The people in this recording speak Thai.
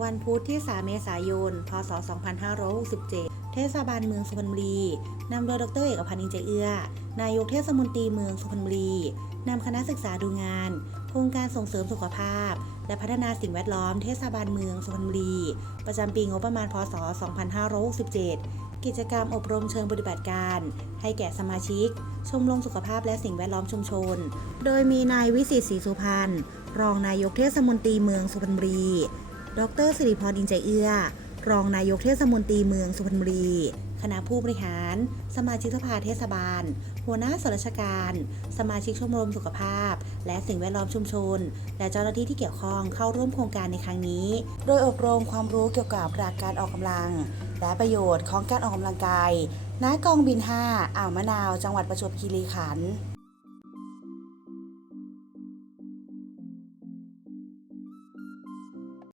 วันพุธที่ 3 เมษายน พศ 2567 เทศบาลเมืองสุพรรณบุรี นำโดยดรเอกพันธ์อินใจเอื้อ นายกเทศมนตรีเมืองสุพรรณบุรี นำคณะศึกษาดูงาน โครงการส่งเสริมสุขภาพ และพัฒนาสิ่งแวดล้อมเทศบาลเมืองสุพรรณบุรี ประจำปีงบประมาณ พศ 2567 กิจกรรมอบรมเชิงปฏิบัติการ ให้แก่สมาชิก ชมรมสุขภาพและสิ่งแวดล้อมชุมชน โดยมีนายวิสิตศรีสุพรรณ รองนายกเทศมนตรีเมืองสุพรรณบุรี ดรสิริพรอินใจเอื้อ รองนายกเทศมนตรีเมืองสุพรรณบุรี คณะผู้บริหาร สมาชิกสภาเทศบาล หัวหน้าส่วนราชการ สมาชิกชมรมสุขภาพ และสิ่งแวดล้อมชุมชน และเจ้าหน้าที่ที่เกี่ยวข้องเข้าร่วมโครงการในครั้งนี้ โดยอบรมความรู้เกี่ยวกับหลักการออกกำลัง และประโยชน์ของการออกกำลังกายณกองบิน 5 อ่าวมะนาว จังหวัดประจวบคีรีขันธ์